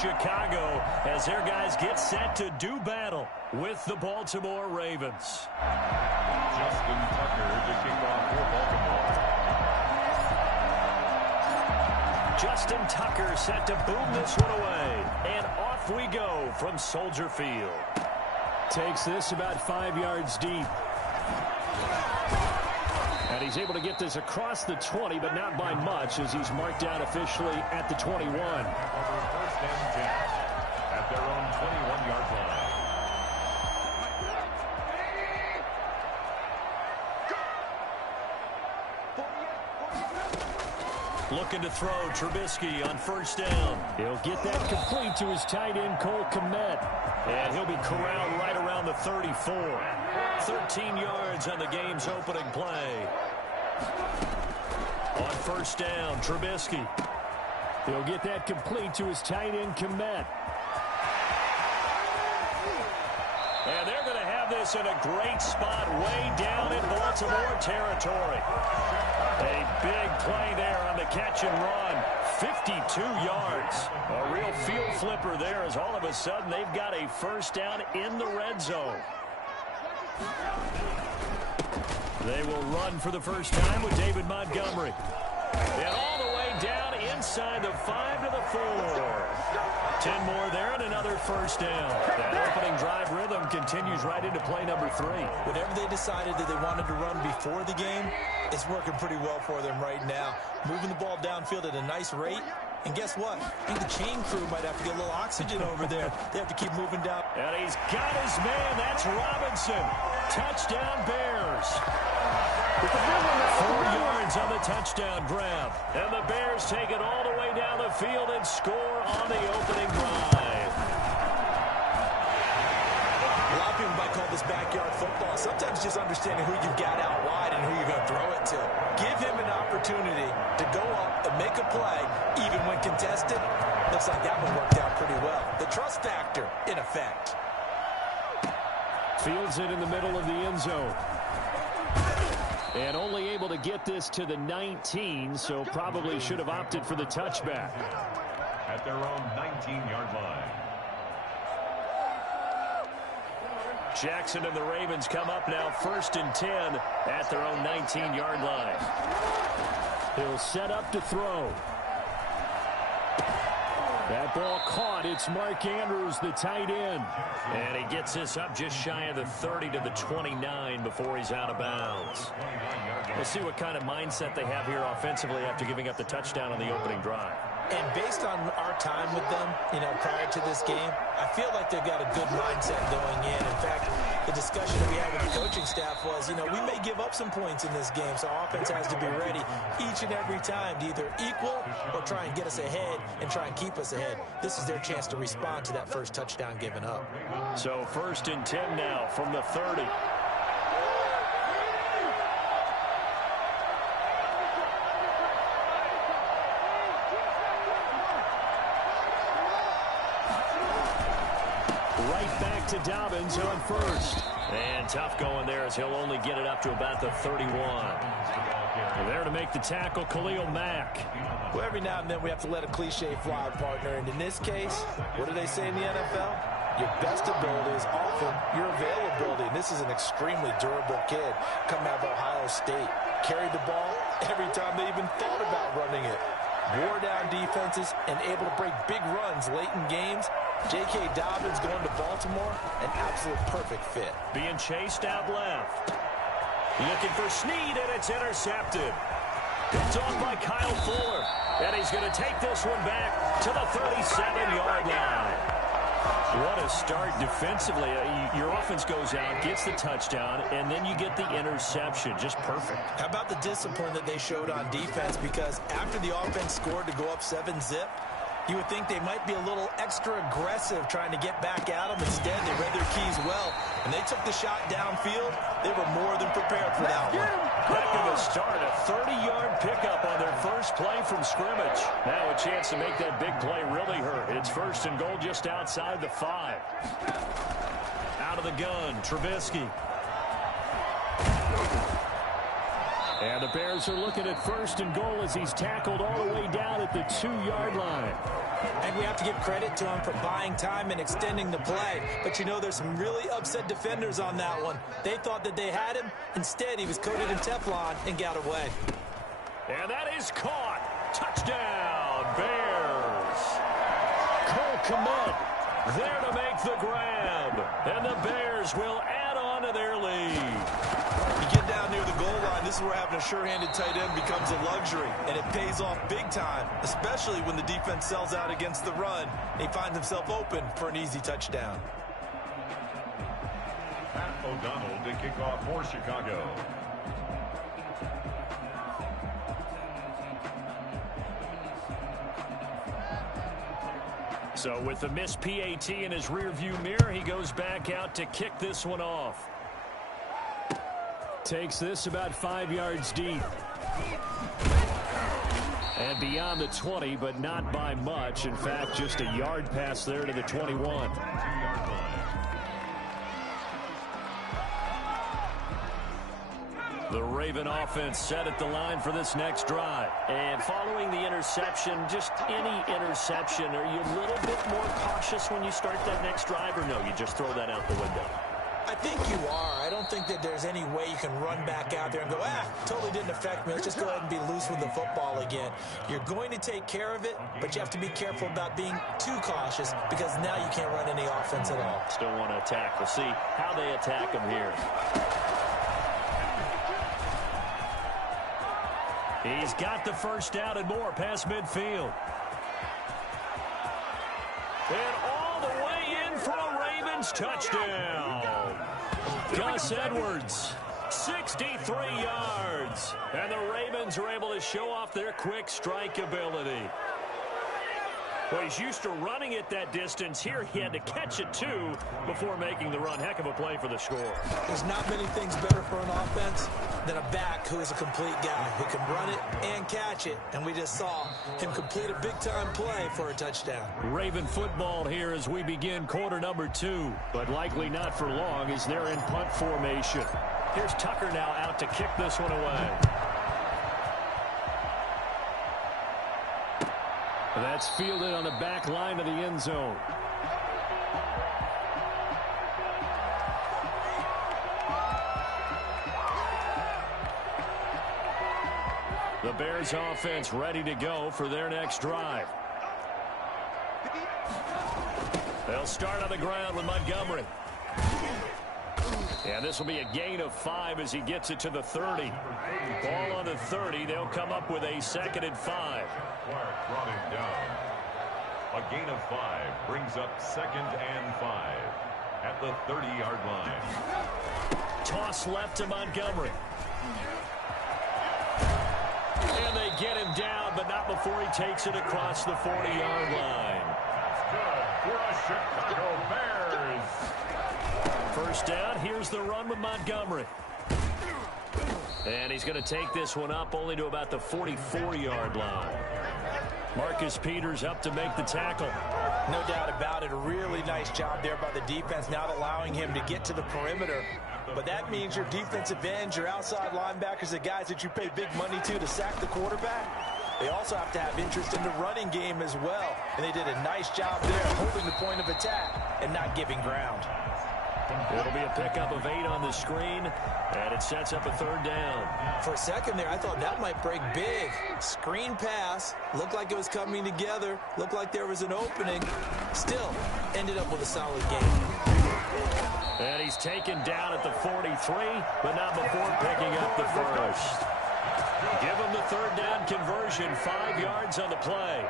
Chicago as their guys get set to do battle with the Baltimore Ravens. Justin Tucker to kick off for Baltimore. Justin Tucker set to boom this one away. And off we go from Soldier Field. Takes this about 5 yards deep. And he's able to get this across the 20, but not by much as he's marked down officially at the 21. First and 10 at their own 21-yard line. Looking to throw Trubisky on first down. He'll get that complete to his tight end, Cole Kmet. And he'll be corralled right around the 34. 13 yards on the game's opening play. On first down, Trubisky. He'll get that complete to his tight end, Kmet. And they're going to have this in a great spot way down in Baltimore territory. A big play there on the catch and run. 52 yards. A real field flipper there as all of a sudden they've got a first down in the red zone. They will run for the first time with David Montgomery. And all the way down inside the 5 to the 4. 10 more there and another first down. That opening drive rhythm continues right into play number 3. Whatever they decided that they wanted to run before the game, it's working pretty well for them right now. Moving the ball downfield at a nice rate. And guess what? I think the chain crew might have to get a little oxygen over there. They have to keep moving down. And he's got his man. That's Robinson. Touchdown Bears. 4 yards on the touchdown grab. And the Bears take it all the way down the field and score on the opening drive. A lot of people might call this backyard football. Sometimes just understanding who you've got out wide and who you're going to throw it to. Give him an opportunity to go up and make a play, even when contested. Looks like that one worked out pretty well. The trust factor, in effect. Fields it in the middle of the end zone. And only able to get this to the 19, so probably should have opted for the touchback. At their own 19-yard line. Jackson and the Ravens come up now first and 10 at their own 19-yard line. He'll set up to throw. That ball caught. It's Mark Andrews, the tight end. And he gets this up just shy of the 30 to the 29 before he's out of bounds. We'll see what kind of mindset they have here offensively after giving up the touchdown on the opening drive. And based on our time with them, prior to this game, I feel like they've got a good mindset going in. In fact, the discussion we had with the coaching staff was, we may give up some points in this game, so our offense has to be ready each and every time to either equal or try and get us ahead and try and keep us ahead. This is their chance to respond to that first touchdown given up. So first and 10 now from the 30. Right back to Dobbins on first. And tough going there as he'll only get it up to about the 31. There to make the tackle, Khalil Mack. Well, every now and then we have to let a cliche fly, partner. And in this case, what do they say in the NFL? Your best ability is often your availability. And this is an extremely durable kid coming out of Ohio State. Carried the ball every time they even thought about running it. Wore down defenses and able to break big runs late in games. J.K. Dobbins going to Baltimore, an absolute perfect fit. Being chased out left. Looking for Snead, and it's intercepted. It's off by Kyle Fuller. And he's going to take this one back to the 37-yard line. What a start defensively. Your offense goes out, gets the touchdown, and then you get the interception. Just perfect. How about the discipline that they showed on defense? Because after the offense scored to go up 7-zip, you would think they might be a little extra aggressive trying to get back at them. Instead, they read their keys well, and they took the shot downfield. They were more than prepared for that one. Heck of a start, a 30-yard pickup on their first play from scrimmage. Now a chance to make that big play really hurt. It's first and goal just outside the 5. Out of the gun, Trubisky. And the Bears are looking at 1st and goal as he's tackled all the way down at the 2-yard line. And we have to give credit to him for buying time and extending the play. But you know, there's some really upset defenders on that one. They thought that they had him. Instead, he was coated in Teflon and got away. And that is caught. Touchdown, Bears. Cole Kmet there to make the grab. And the Bears will add on to their lead. You get down near the goal line, this is where having a sure-handed tight end becomes a luxury, and it pays off big time, especially when the defense sells out against the run. He finds himself open for an easy touchdown. Pat O'Donnell to kick off for Chicago. So with the missed PAT in his rearview mirror, he goes back out to kick this one off. Takes this about 5 yards deep. And beyond the 20, but not by much. In fact, just a yard pass there to the 21. The Raven offense set at the line for this next drive. And following the interception, just any interception, are you a little bit more cautious when you start that next drive, or no, you just throw that out the window? I think you are. I don't think that there's any way you can run back out there and go, totally didn't affect me. Let's just go ahead and be loose with the football again. You're going to take care of it, but you have to be careful about being too cautious because now you can't run any offense at all. Still want to attack. We'll see how they attack them here. He's got the first down and more past midfield. And all the way in for a Ravens touchdown. Gus Edwards, 63 yards. And the Ravens are able to show off their quick strike ability. Well, he's used to running it that distance. Here he had to catch it, too, before making the run. Heck of a play for the score. There's not many things better for an offense than a back who is a complete guy who can run it and catch it. And we just saw him complete a big-time play for a touchdown. Raven football here as we begin quarter number 2. But likely not for long as they're in punt formation. Here's Tucker now out to kick this one away. That's fielded on the back line of the end zone. The Bears offense ready to go for their next drive. They'll start on the ground with Montgomery. And this will be a gain of 5 as he gets it to the 30. Ball on the 30. They'll come up with a 2nd and 5. Clark brought him down. A gain of 5 brings up 2nd and 5 at the 30-yard line. Toss left to Montgomery. And they get him down, but not before he takes it across the 40-yard line. That's good for a Chicago Bears. First down, here's the run with Montgomery. And he's going to take this one up only to about the 44-yard line. Marcus Peters up to make the tackle. No doubt about it. A really nice job there by the defense, not allowing him to get to the perimeter. But that means your defensive ends, your outside linebackers, the guys that you pay big money to sack the quarterback, they also have to have interest in the running game as well. And they did a nice job there holding the point of attack and not giving ground. It'll be a pickup of 8 on the screen, and it sets up a 3rd down. For a second there, I thought that might break big. Screen pass, looked like it was coming together, looked like there was an opening. Still, ended up with a solid game. And he's taken down at the 43, but not before picking up the first. Give him the 3rd down conversion, 5 yards on the play.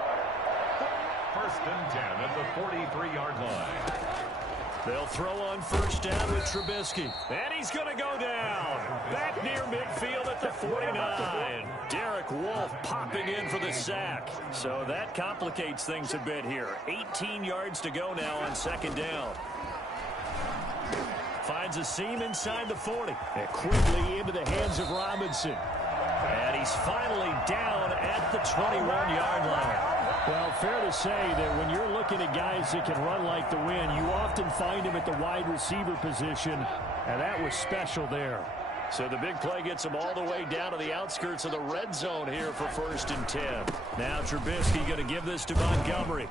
1st and 10 at the 43-yard line. They'll throw on 1st down with Trubisky. And he's going to go down. Back near midfield at the 49. Derek Wolfe popping in for the sack. So that complicates things a bit here. 18 yards to go now on 2nd down. Finds a seam inside the 40. And quickly into the hands of Robinson. And he's finally down at the 21-yard line. Well, fair to say that when you're looking at guys that can run like the wind, you often find him at the wide receiver position, and that was special there. So the big play gets them all the way down to the outskirts of the red zone here for 1st and 10. Now Trubisky going to give this to Montgomery.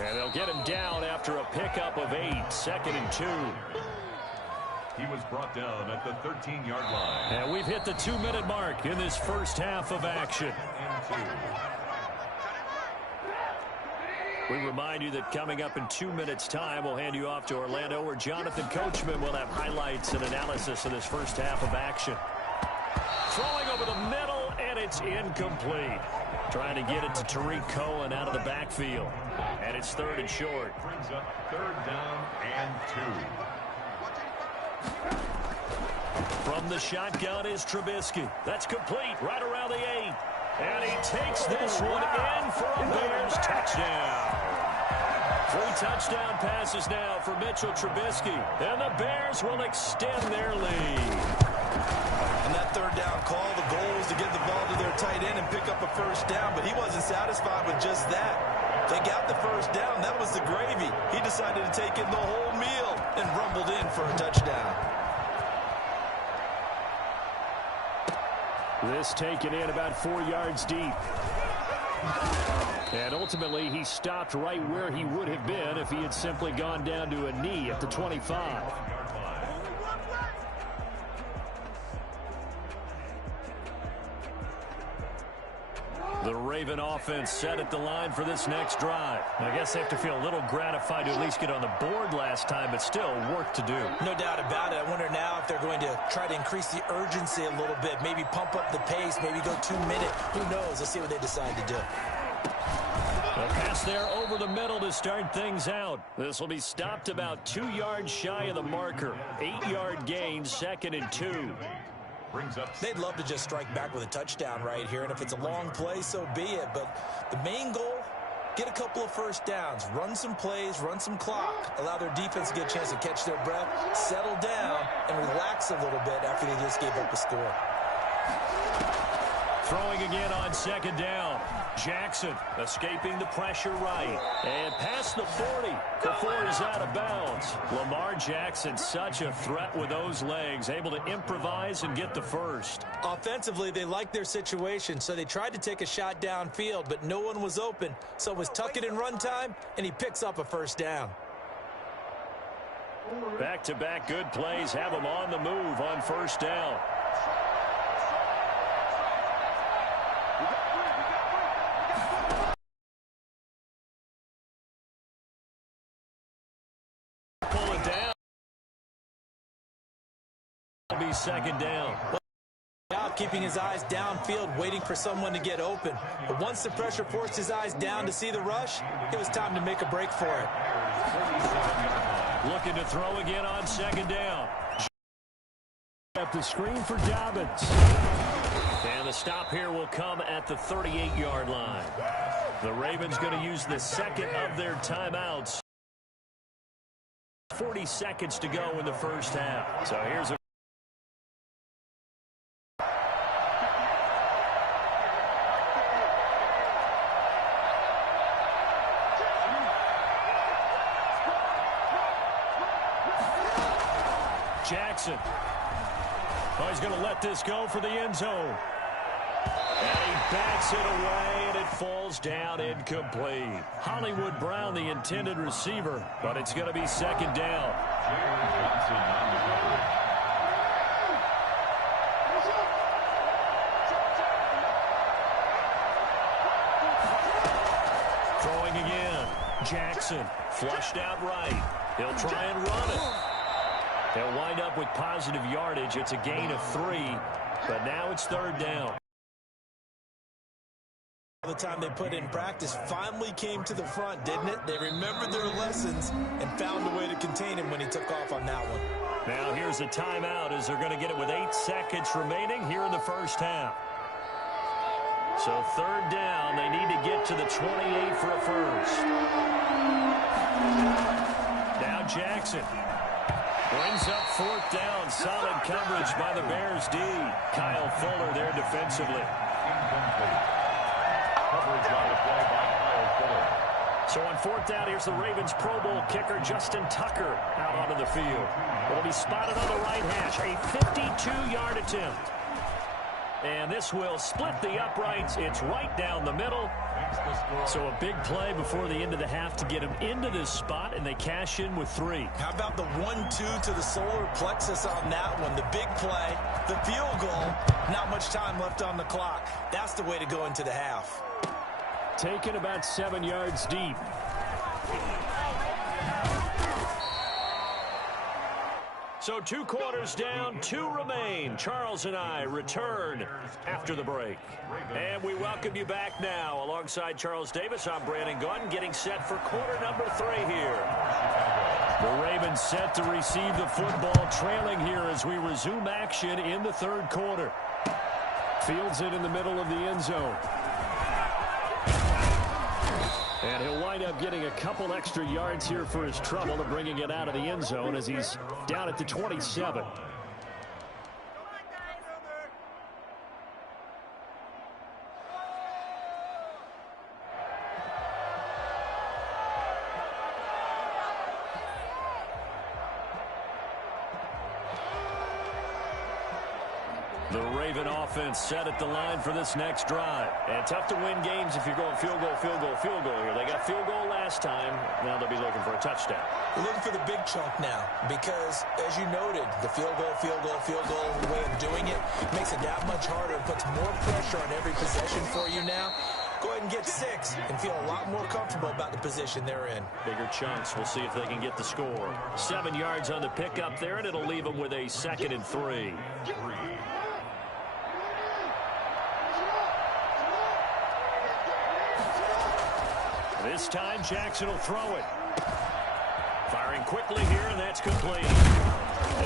And they'll get him down after a pickup of 8, 2nd and 2. He was brought down at the 13-yard line. And we've hit the 2-minute mark in this first half of action. We remind you that coming up in 2 minutes' time, we'll hand you off to Orlando, where Jonathan Coachman will have highlights and analysis of this first half of action. Throwing over the middle, and it's incomplete. Trying to get it to Tariq Cohen out of the backfield. And it's 3rd and short. Brings up 3rd down and 2. From the shotgun is Trubisky. That's complete right around the 8. And he takes this one in for a Bears touchdown. 3 touchdown passes now for Mitchell Trubisky. And the Bears will extend their lead. On that 3rd down call, the goal was to get the ball to their tight end and pick up a 1st down, but he wasn't satisfied with just that. They got the 1st down. That was the gravy. He decided to take in the whole meal and rumbled in for a touchdown. This taken in about 4 yards deep. And ultimately, he stopped right where he would have been if he had simply gone down to a knee at the 25. The Raven offense set at the line for this next drive. I guess they have to feel a little gratified to at least get on the board last time, but still work to do. No doubt about it. I wonder now if they're going to try to increase the urgency a little bit, maybe pump up the pace, maybe go 2 minute. Who knows? Let's see what they decide to do. A pass there over the middle to start things out. This will be stopped about 2 yards shy of the marker. 8-yard gain, 2nd and 2. They'd love to just strike back with a touchdown right here, and if it's a long play, so be it. But the main goal, get a couple of 1st downs, run some plays, run some clock, allow their defense to get a chance to catch their breath, settle down, and relax a little bit after they just gave up a score. Throwing again on 2nd down. Jackson escaping the pressure right. And past the 40 before he's out of bounds. Lamar Jackson, such a threat with those legs, able to improvise and get the 1st. Offensively, they liked their situation, so they tried to take a shot downfield, but no one was open. So it was tuck it in run time, and he picks up a 1st down. Back-to-back good plays have him on the move on 1st down. Pull it down. It'll be 2nd down. Out keeping his eyes downfield, waiting for someone to get open. But once the pressure forced his eyes down to see the rush, it was time to make a break for it. Looking to throw again on 2nd down. Up the screen for Dobbins. And the stop here will come at the 38-yard line. The Ravens going to use the 2nd of their timeouts. 40 seconds to go in the first half. So here's a Jackson. Oh, he's going to let this go for the end zone. And he backs it away, and it falls down incomplete. Hollywood Brown, the intended receiver, but it's going to be 2nd down. Throwing again. Jackson flushed out right. He'll try and run it. They'll wind up with positive yardage. It's a gain of 3, but now it's 3rd down. The time they put in practice finally came to the front, didn't it? They remembered their lessons and found a way to contain him when he took off on that one. Now here's a timeout as they're going to get it with 8 seconds remaining here in the first half. So 3rd down, they need to get to the 28 for a 1st. Now Jackson. Brings up 4th down. Solid coverage by the Bears D. Kyle Fuller there defensively. Incomplete. Coverage on the play by Kyle Fuller. So on fourth down, here's the Ravens Pro Bowl kicker, Justin Tucker, out onto the field. Will be spotted on the right hash, a 52-yard attempt. And this will split the uprights. It's right down the middle. So a big play before the end of the half to get him into this spot, and they cash in with 3. How about the 1-2 to the solar plexus on that one? The big play, the field goal, not much time left on the clock. That's the way to go into the half. Taken about 7 yards deep. So 2 quarters down, 2 remain. Charles and I return after the break. And we welcome you back now. Alongside Charles Davis, I'm Brandon Gunn, getting set for quarter number 3 here. The Ravens set to receive the football, trailing here as we resume action in the third quarter. Fields it in the middle of the end zone. And he'll wind up getting a couple extra yards here for his trouble to bringing it out of the end zone as he's down at the 27. The Raven offense set at the line for this next drive. And tough to win games if you're going field goal, field goal, field goal here. They got field goal last time. Now they'll be looking for a touchdown. We're looking for the big chunk now because, as you noted, the field goal, way of doing it makes it that much harder. It puts more pressure on every possession for you now. Go ahead and get 6 and feel a lot more comfortable about the position they're in. Bigger chunks. We'll see if they can get the score. 7 yards on the pickup there, and it'll leave them with a 2nd and 3. This time, Jackson will throw it. Firing quickly here, and that's complete.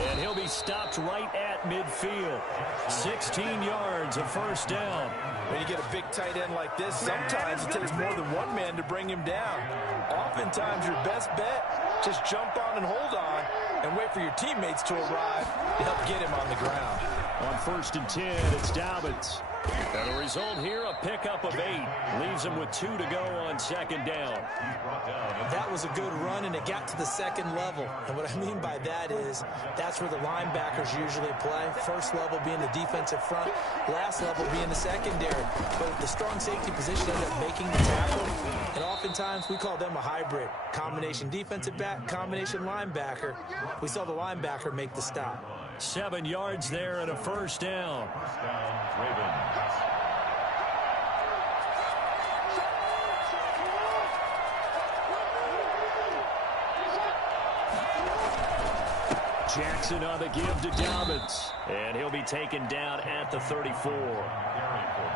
And he'll be stopped right at midfield. 16 yards, a first down. When you get a big tight end like this, sometimes it takes more than one man to bring him down. Oftentimes, your best bet, just jump on and hold on and wait for your teammates to arrive to help get him on the ground. On 1st and 10, it's Dobbins. And the result here, a pickup of 8. Leaves him with 2 to go on 2nd down. That was a good run, and it got to the 2nd level. And what I mean by that is that's where the linebackers usually play. First level being the defensive front, last level being the secondary. But if the strong safety position ended up making the tackle, and oftentimes we call them a hybrid. Combination defensive back, combination linebacker. We saw the linebacker make the stop. 7 yards there and a first down. Jackson on the give to Dobbins. And he'll be taken down at the 34.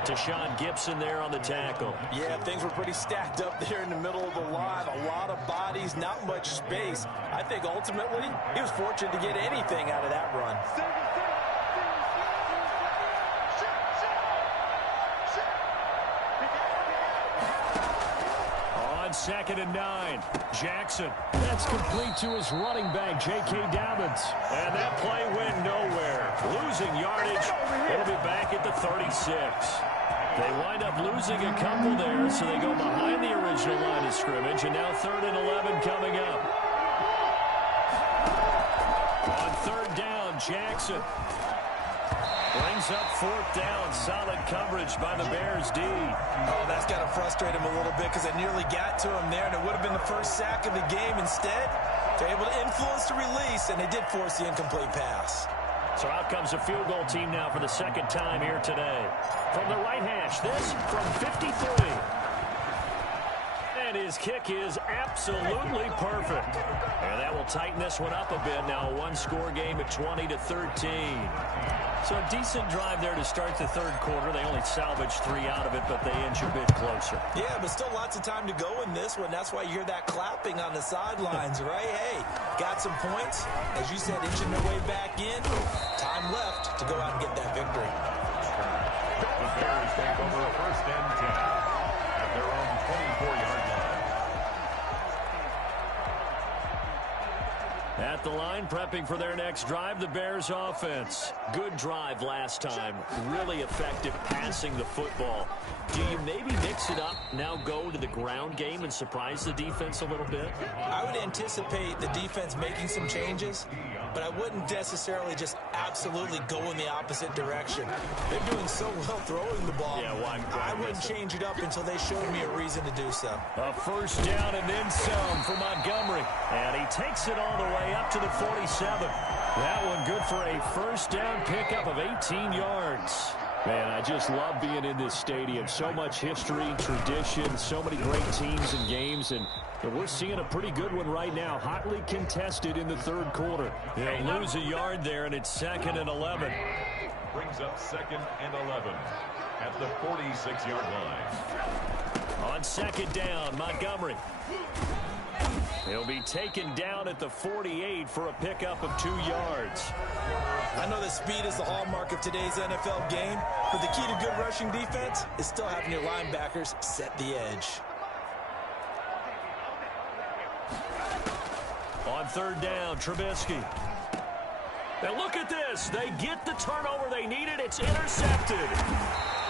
Tashawn Gibson there on the tackle. Yeah, things were pretty stacked up there in the middle of the line. A lot of bodies, not much space. I think ultimately he was fortunate to get anything out of that run. On 2nd and 9, Jackson. That's complete to his running back, J.K. Dobbins. And that play went nowhere. Losing yardage. It'll be back at the 36. They wind up losing a couple there, so they go behind the original line of scrimmage, and now 3rd and 11 coming up. On 3rd down, Jackson brings up 4th down. Solid coverage by the Bears D. Oh, that's got to frustrate him a little bit because it nearly got to him there, and it would have been the first sack of the game. Instead, they're able to influence the release, and they did force the incomplete pass. So out comes a field goal team now for the 2nd time here today. From the right hash, this from 53. And his kick is absolutely perfect. And that will tighten this one up a bit. Now a one-score game at 20-13. So a decent drive there to start the 3rd quarter. They only salvaged 3 out of it, but they inch a bit closer. Yeah, but still lots of time to go in this one. That's why you hear that clapping on the sidelines, right? Hey, got some points. As you said, inching their way back in. Time left to go out and get that victory. The Bears take over a 1st and 10 at their own 24-yard line. At the line, prepping for their next drive, the Bears offense. Good drive last time. Really effective passing the football. Do you maybe mix it up, now go to the ground game and surprise the defense a little bit? I would anticipate the defense making some changes, but I wouldn't necessarily just absolutely go in the opposite direction. They're doing so well throwing the ball. Yeah, well, I wouldn't change it up until they showed me a reason to do so. A first down and then some for Montgomery. And he takes it all the way up to the 47. That one good for a first down pickup of 18 yards. Man, I just love being in this stadium. So much history, tradition, so many great teams and games, and we're seeing a pretty good one right now. Hotly contested in the third quarter. They'll lose a yard there, and it's 2nd and 11. Brings up 2nd and 11 at the 46-yard line. On 2nd down, Montgomery. He'll be taken down at the 48 for a pickup of 2 yards. I know that speed is the hallmark of today's NFL game, but the key to good rushing defense is still having your linebackers set the edge. On 3rd down, Trubisky. Now look at this. They get the turnover they needed. It's intercepted.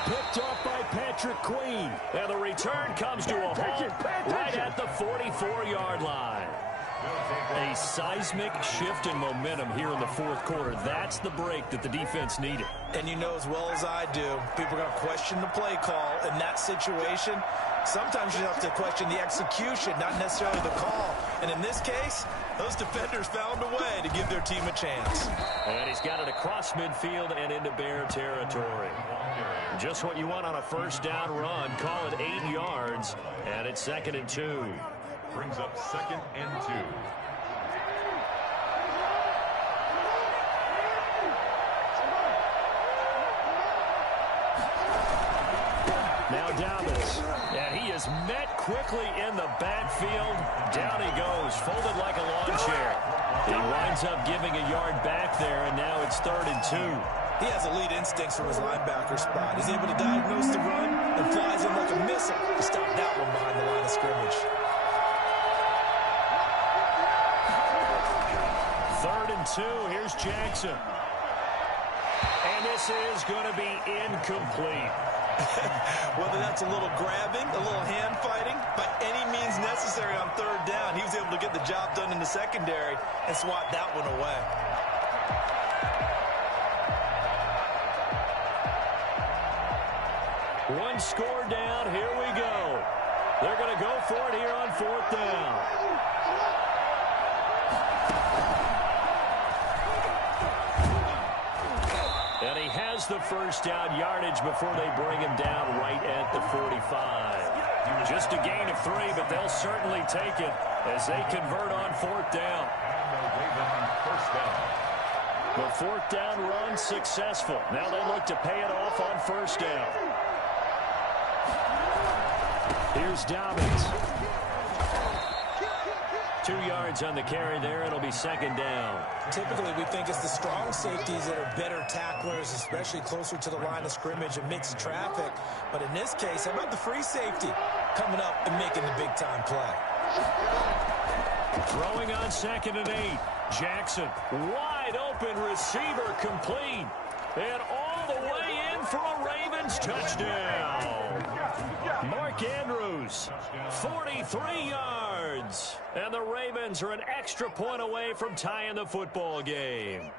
Picked off by Patrick Queen. And the return comes to a halt right at the 44-yard line. A seismic shift in momentum here in the fourth quarter. That's the break that the defense needed. And you know as well as I do, people are going to question the play call in that situation. Sometimes you have to question the execution, not necessarily the call. And in this case, those defenders found a way to give their team a chance. And he's got it across midfield and into Bear territory. Just what you want on a first down run. Call it 8 yards, and it's 2nd and 2. Brings up 2nd and 2. Now Dobbins, and he is met quickly in the backfield. Down he goes, folded like a lawn chair. He winds up giving a yard back there, and now it's 3rd and 2. He has elite instincts from his linebacker spot. He's able to diagnose the run and flies in like a missile to stop that one behind the line of scrimmage. 3rd and 2, here's Jackson. And this is going to be incomplete. Whether that's a little grabbing, a little hand fighting, by any means necessary on 3rd down, he was able to get the job done in the secondary and swat that one away. One score down, here we go. They're going to go for it here on 4th down. And he has the first down yardage before they bring him down right at the 45. Just a gain of 3, but they'll certainly take it as they convert on 4th down. The 4th down run successful. Now they look to pay it off on 1st down. Here's Dobbins. 2 yards on the carry there. It'll be 2nd down. Typically, we think it's the strong safeties that are better tacklers, especially closer to the line of scrimmage amidst traffic. But in this case, how about the free safety coming up and making the big-time play? Throwing on 2nd and 8. Jackson, wide open receiver, complete. And all the way in for a Ravens touchdown. Mark Andrews, 43 yards. And the Ravens are an extra point away from tying the football game.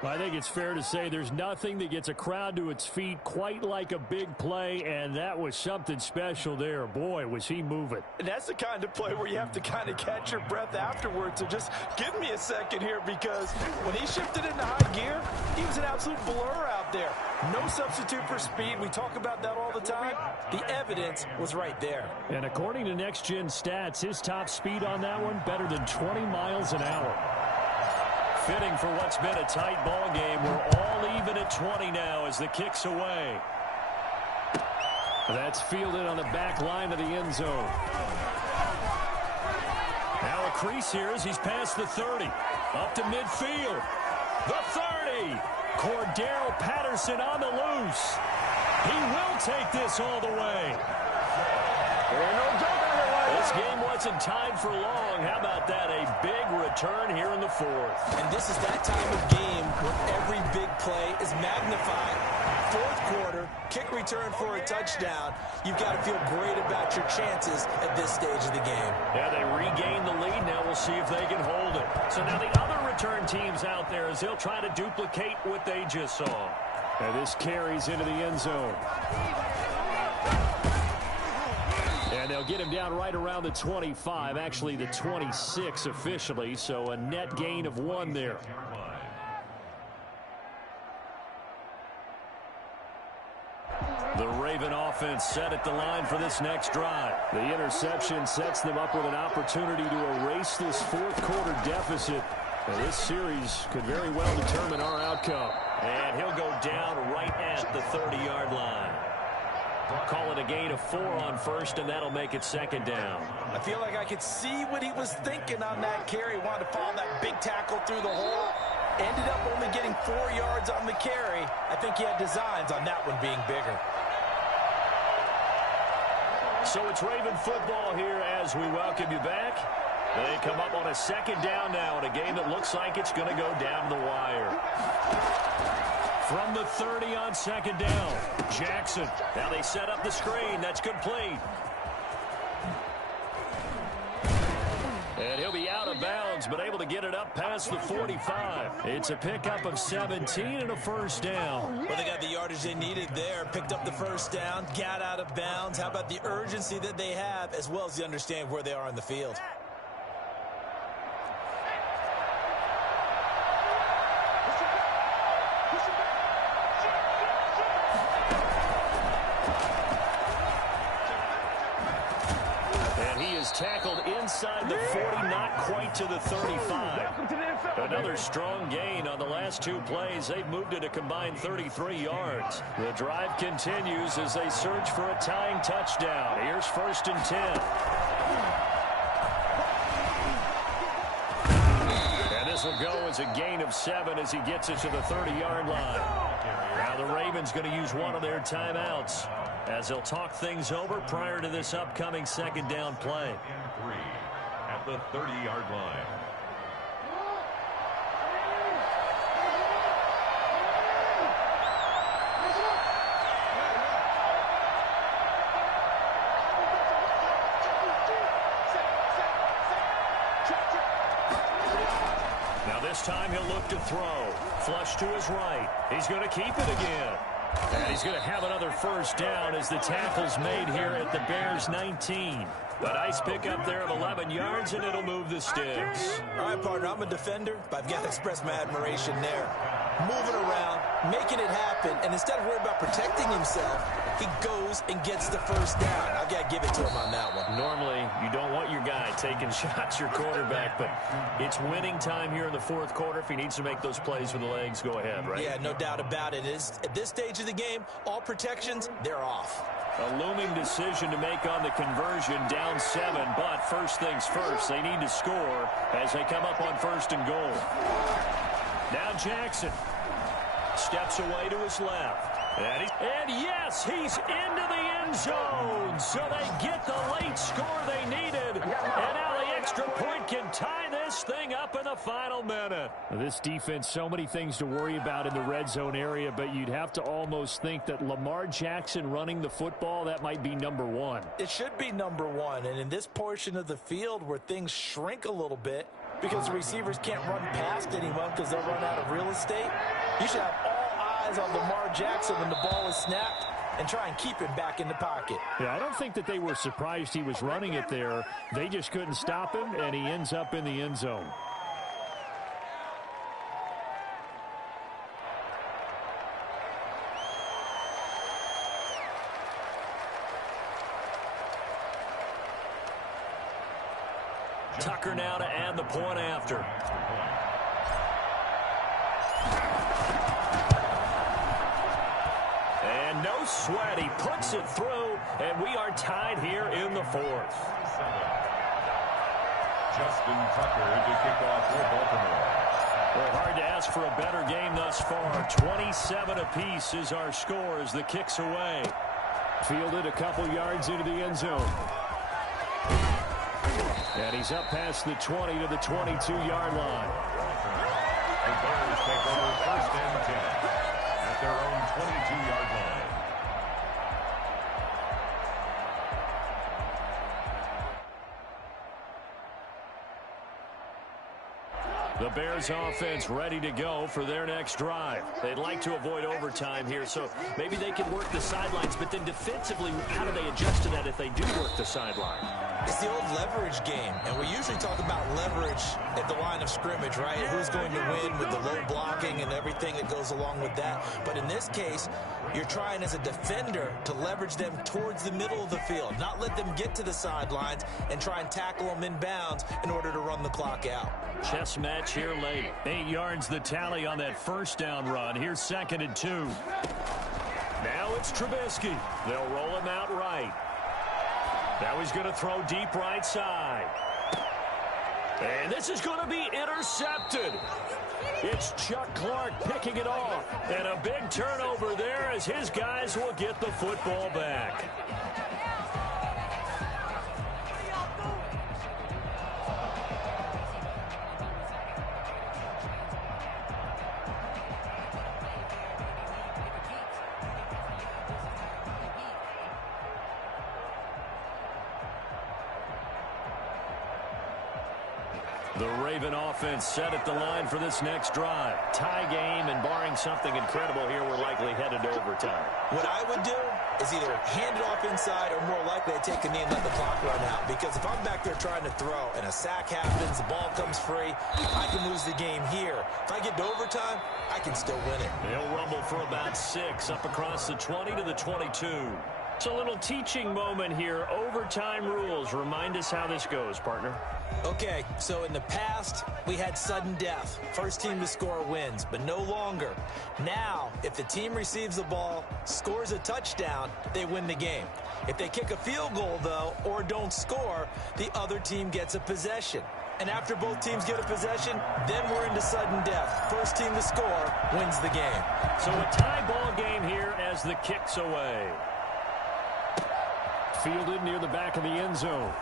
I think it's fair to say there's nothing that gets a crowd to its feet quite like a big play, and that was something special there. Boy, was he moving. And that's the kind of play where you have to kind of catch your breath afterwards. So just give me a second here, because when he shifted into high gear, he was an absolute blur out there. No substitute for speed. We talk about that all the time. The evidence was right there. And according to Next Gen Stats, his top speed on that one, better than 20 miles an hour. Fitting for what's been a tight ball game. We're all even at 20 now as the kick's away. That's fielded on the back line of the end zone. Now a crease here as he's past the 30. Up to midfield. The 30. Cordero Patterson on the loose. He will take this all the way. This game wasn't tied for long. How about that? A big return here in the fourth. And this is that time of game where every big play is magnified. Fourth quarter, kick return for a touchdown. You've got to feel great about your chances at this stage of the game. Yeah, they regain the lead. Now we'll see if they can hold it. So now the other return teams out there as they'll try to duplicate what they just saw. And this carries into the end zone. And they'll get him down right around the 25, actually the 26 officially, so a net gain of 1 there. The Raven offense set at the line for this next drive. The interception sets them up with an opportunity to erase this fourth quarter deficit. And this series could very well determine our outcome. And he'll go down right at the 30-yard line. Call it a gain of 4 on first, and that'll make it second down. I feel like I could see what he was thinking on that carry. Wanted to follow that big tackle through the hole. Ended up only getting 4 yards on the carry. I think he had designs on that one being bigger. So it's Raven football here as we welcome you back. They come up on a second down now in a game that looks like it's going to go down the wire. From the 30 on second down, Jackson. Now they set up the screen. That's complete. And he'll be out of bounds, but able to get it up past the 45. It's a pickup of 17 and a first down. Well, they got the yardage they needed there. Picked up the first down, got out of bounds. How about the urgency that they have, as well as the understand where they are on the field? Tackled inside the 40, not quite to the 35. Another strong gain on the last 2 plays. They've moved it a combined 33 yards. The drive continues as they search for a tying touchdown. Here's 1st and 10. And this will go as a gain of 7 as he gets it to the 30-yard line. Now the Ravens going to use one of their timeouts as they'll talk things over prior to this upcoming second down play. 3 at the 30-yard line. Now this time he'll look to throw. Flush to his right. He's going to keep it again. And he's going to have another first down as the tackle's made here at the Bears 19. A nice pickup there of 11 yards, and it'll move the sticks. All right, partner, I'm a defender, but I've got to express my admiration there. Moving around, making it happen, and instead of worrying about protecting himself, he goes and gets the first down. I've got to give it to him on that one. Normally, you don't want your guy taking shots, your quarterback, but it's winning time here in the fourth quarter. If he needs to make those plays with the legs, go ahead, right? Yeah, no doubt about it. At this stage of the game, all protections, they're off. A looming decision to make on the conversion, down 7, but first things first, they need to score as they come up on 1st and goal. Now Jackson steps away to his left. And yes, he's into the end zone. So they get the late score they needed. And now the extra point can tie this thing up in the final minute. This defense, so many things to worry about in the red zone area, but you'd have to almost think that Lamar Jackson running the football, that might be number 1. It should be number 1. And in this portion of the field where things shrink a little bit because the receivers can't run past anyone because they'll run out of real estate, you should have all eyes on Lamar Jackson when the ball is snapped and try and keep him back in the pocket. Yeah, I don't think that they were surprised he was running it there. They just couldn't stop him, and he ends up in the end zone. Tucker now to add the point after. And no sweat. He puts it through, and we are tied here in the fourth. Justin Tucker to kick off for Baltimore. Well, hard to ask for a better game thus far. 27 apiece is our score as the kick's away. Fielded a couple yards into the end zone. And he's up past the 20 to the 22-yard line. The Bears take over 1st and 10 at their own 22-yard line. The Bears offense ready to go for their next drive. They'd like to avoid overtime here, so maybe they can work the sidelines, but then defensively, how do they adjust to that if they do work the sideline? It's the old leverage game, and we usually talk about leverage at the line of scrimmage, right? Who's going to win with the low blocking and everything that goes along with that. But in this case, you're trying as a defender to leverage them towards the middle of the field, not let them get to the sidelines and try and tackle them in bounds in order to run the clock out. Chess match here late. 8 yards the tally on that first down run. Here's 2nd and 2. Now it's Trubisky. They'll roll him out right. Now he's going to throw deep right side. And this is going to be intercepted. It's Chuck Clark picking it off. And a big turnover there as his guys will get the football back. The Raven offense set at the line for this next drive. Tie game, and barring something incredible here, we're likely headed to overtime. What I would do is either hand it off inside or more likely I take a knee and let the clock run out. Because if I'm back there trying to throw and a sack happens, the ball comes free, I can lose the game here. If I get to overtime, I can still win it. They'll rumble for about 6 up across the 20 to the 22. It's a little teaching moment here. Overtime rules. Remind us how this goes, partner. Okay, so in the past, we had sudden death. First team to score wins, but no longer. Now, if the team receives the ball, scores a touchdown, they win the game. If they kick a field goal, though, or don't score, the other team gets a possession. And after both teams get a possession, then we're into sudden death. First team to score wins the game. So a tie ball game here as the kick's away. Fielded near the back of the end zone.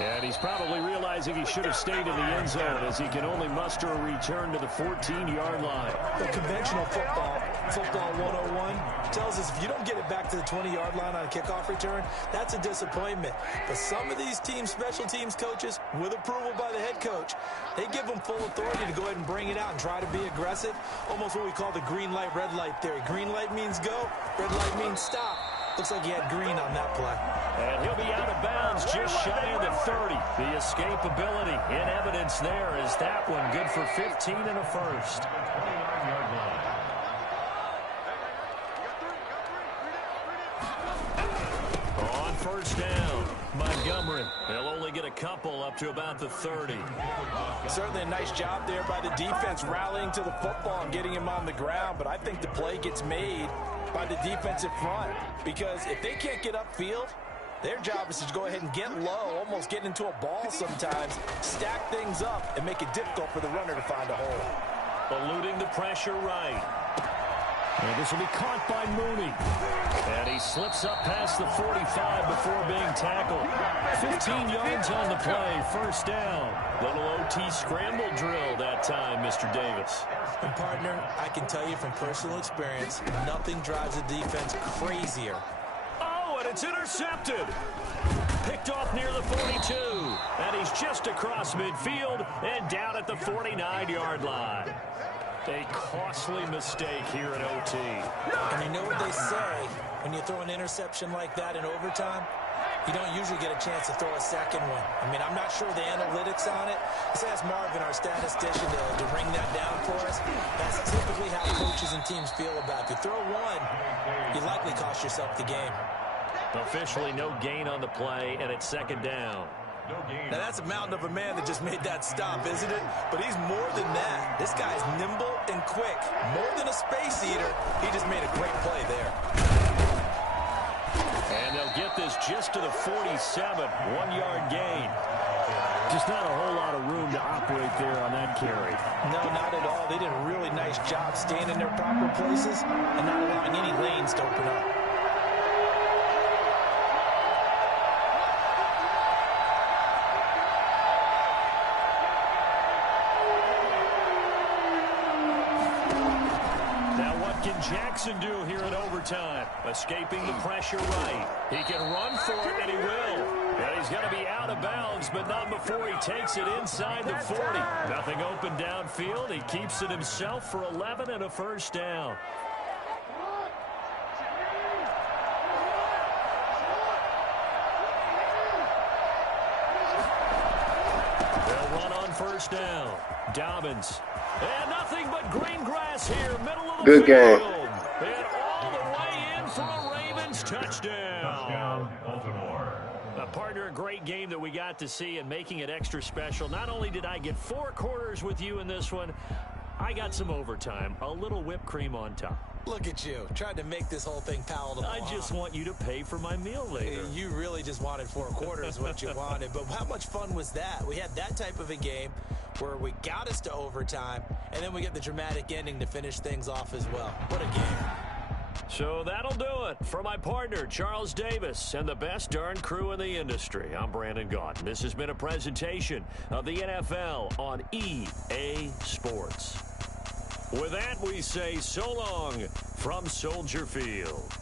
And he's probably realizing he should have stayed in the end zone as he can only muster a return to the 14-yard line. The conventional football 101, tells us if you don't get it back to the 20-yard line on a kickoff return, that's a disappointment. But some of these teams, special teams coaches, with approval by the head coach, they give them full authority to go ahead and bring it out and try to be aggressive. Almost what we call the green light, red light theory. Green light means go, red light means stop. Looks like he had green on that play. And he'll be out of bounds just shy of the 30. The escapability in evidence there is that one good for 15 and a first. 29-yard line. On first down, Montgomery. They'll only get a couple up to about the 30. Certainly a nice job there by the defense rallying to the football and getting him on the ground, but I think the play gets made by the defensive front, because if they can't get upfield, their job is to go ahead and get low, almost get into a ball sometimes, stack things up, and make it difficult for the runner to find a hole. Eluding the pressure right. And this will be caught by Mooney. And he slips up past the 45 before being tackled. 15 yards on the play, first down. Little OT scramble drill that time, Mr. Davis. And partner, I can tell you from personal experience, nothing drives a defense crazier. Oh, and it's intercepted. Picked off near the 42. And he's just across midfield and down at the 49-yard line. A costly mistake here at OT. And you know what they say, when you throw an interception like that in overtime, you don't usually get a chance to throw a second one. I mean, I'm not sure the analytics on it. Let's ask Marvin, our statistician, to ring that down for us. That's typically how coaches and teams feel about it. If you throw one, you likely cost yourself the game. Officially no gain on the play, and it's second down. No gain. Now, that's a mountain of a man that just made that stop, isn't it? But he's more than that. This guy's nimble and quick. More than a space eater, he just made a great play there. And they'll get this just to the 47, 1-yard gain. Just not a whole lot of room to operate there on that carry. No, not at all. They did a really nice job staying in their proper places and not allowing any lanes to open up. can Jackson do here in overtime? Escaping the pressure right. He can run for it, and he will. And he's going to be out of bounds, but not before he takes it inside the 40. Nothing open downfield. He keeps it himself for 11 and a first down. They'll run on first down. Dobbins. And nothing but green grass here, middle of the Good field. game. And all the way in for a Ravens touchdown. Touchdown, Baltimore. Partner, a great game that we got to see, and making it extra special. Not only did I get 4 quarters with you in this one, I got some overtime, a little whipped cream on top. Look at you, trying to make this whole thing palatable. I just want you to pay for my meal later. You really just wanted 4 quarters, what you wanted. But how much fun was that? We had that type of a game where we got us to overtime, and then we get the dramatic ending to finish things off as well. What a game. So that'll do it for my partner, Charles Davis, and the best darn crew in the industry. I'm Brandon Gaunt. This has been a presentation of the NFL on EA Sports. With that, we say so long from Soldier Field.